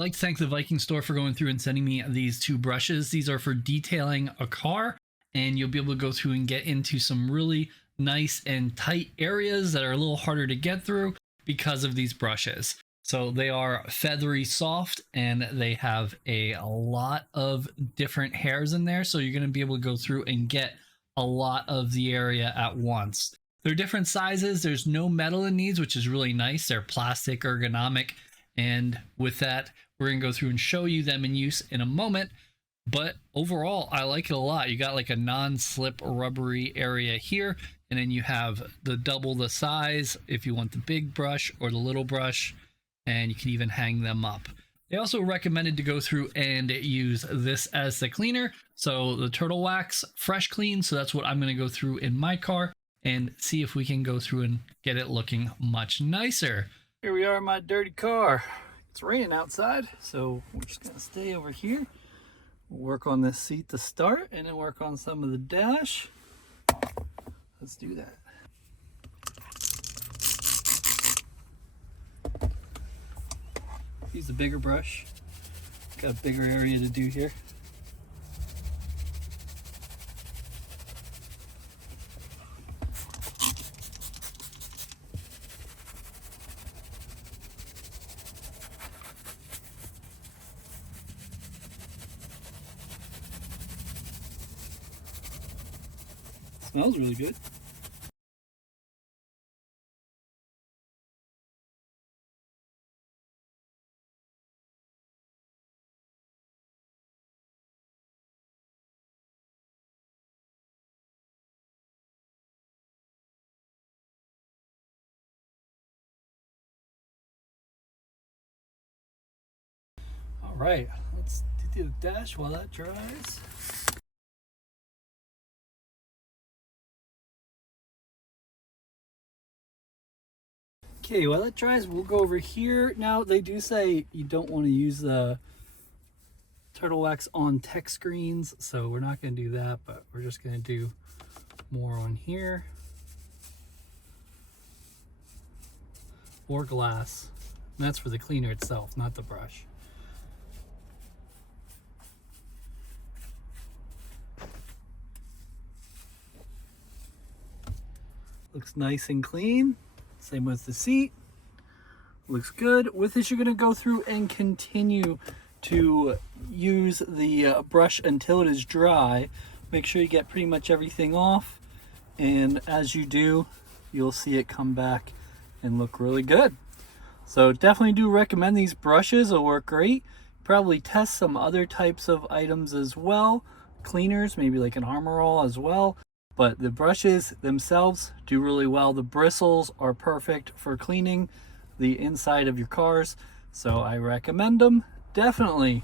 I'd like to thank the Viking store for going through and sending me these 2 brushes. These are for detailing a car, and you'll be able to go through and get into some really nice and tight areas that are a little harder to get through because of these brushes. So they are feathery soft, and they have a lot of different hairs in there. So you're going to be able to go through and get a lot of the area at once. They're different sizes. There's no metal in these, which is really nice. They're plastic, ergonomic. And with that, we're going to go through and show you them in use in a moment. But overall, I like it a lot. You got like a non-slip rubbery area here, and then you have the double the size if you want the big brush or the little brush, and you can even hang them up. They also recommended to go through and use this as the cleaner. So the Turtle Wax Fresh Clean. So that's what I'm going to go through in my car and see if we can go through and get it looking much nicer. Here we are in my dirty car. It's raining outside, so we're just gonna stay over here. We'll work on this seat to start and then work on some of the dash. Let's do that. Use the bigger brush. Got a bigger area to do here. Smells really good. All right, let's do the dash while that dries. Okay, while that dries, we'll go over here. Now, they do say you don't want to use the Turtle Wax on tech screens, so we're not going to do that, but we're just going to do more on here. Or glass. And that's for the cleaner itself, not the brush. Looks nice and clean. Same with the seat. Looks good. With this, you're going to go through and continue to use the brush until it is dry. Make sure you get pretty much everything off. And as you do, you'll see it come back and look really good. So definitely do recommend these brushes. They'll work great. Probably test some other types of items as well. Cleaners, maybe like an Armor All as well. But the brushes themselves do really well. The bristles are perfect for cleaning the inside of your cars. So I recommend them, definitely.